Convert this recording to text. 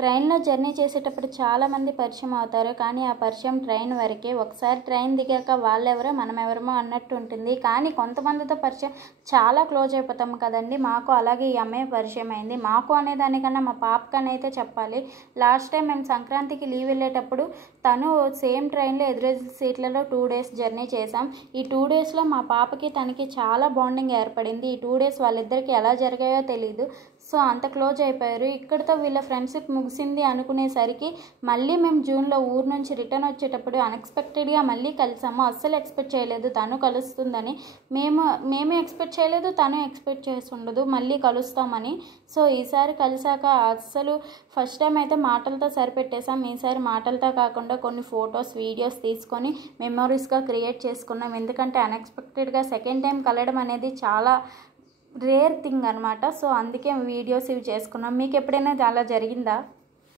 ట్రైన్లో జర్నీ చేసేటప్పుడు చాలామంది పరిచయం అవుతారు, కానీ ఆ పరిచయం ట్రైన్ వరకే. ఒకసారి ట్రైన్ దిగాక వాళ్ళెవరో మనమెవరమో అన్నట్టు ఉంటుంది. కానీ కొంతమందితో పరిచయం చాలా క్లోజ్ అయిపోతాం కదండి. మాకు అలాగే ఈ అమ్మాయి పరిచయం అయింది. మాకు అనేదానికన్నా మా పాపకని అయితే చెప్పాలి. లాస్ట్ టైం మేము సంక్రాంతికి లీవ్ వెళ్ళేటప్పుడు తను సేమ్ ట్రైన్లో ఎదురెదురు సీట్లలో 2 డేస్ జర్నీ చేసాం. ఈ 2 డేస్లో మా పాపకి తనకి చాలా బాండింగ్ ఏర్పడింది. ఈ 2 డేస్ వాళ్ళిద్దరికి ఎలా జరిగాయో తెలీదు. సో అంత క్లోజ్ అయిపోయారు. ఇక్కడితో వీళ్ళ ఫ్రెండ్షిప్ ముగిసింది అనుకునేసరికి మళ్ళీ మేము జూన్లో ఊరు నుంచి రిటర్న్ వచ్చేటప్పుడు అన్ఎక్స్పెక్టెడ్గా మళ్ళీ కలిసాము. అస్సలు ఎక్స్పెక్ట్ చేయలేదు తను కలుస్తుందని. మేమే ఎక్స్పెక్ట్ చేయలేదు, తను ఎక్స్పెక్ట్ చేసి ఉండదు మళ్ళీ కలుస్తామని. సో ఈసారి కలిసాక అస్సలు ఫస్ట్ టైం అయితే మాటలతో సరిపెట్టేసాం. ఈసారి మాటలతో కాకుండా కొన్ని ఫొటోస్ వీడియోస్ తీసుకొని మెమోరీస్గా క్రియేట్ చేసుకున్నాం. ఎందుకంటే అన్ఎక్స్పెక్టెడ్గా సెకండ్ టైం కలవడం అనేది చాలా రేర్ థింగ్ అనమాట. సో అందుకే వీడియోస్ ఇవి చేసుకున్నాం. మీకు ఎప్పుడైనా అలా జరిగిందా?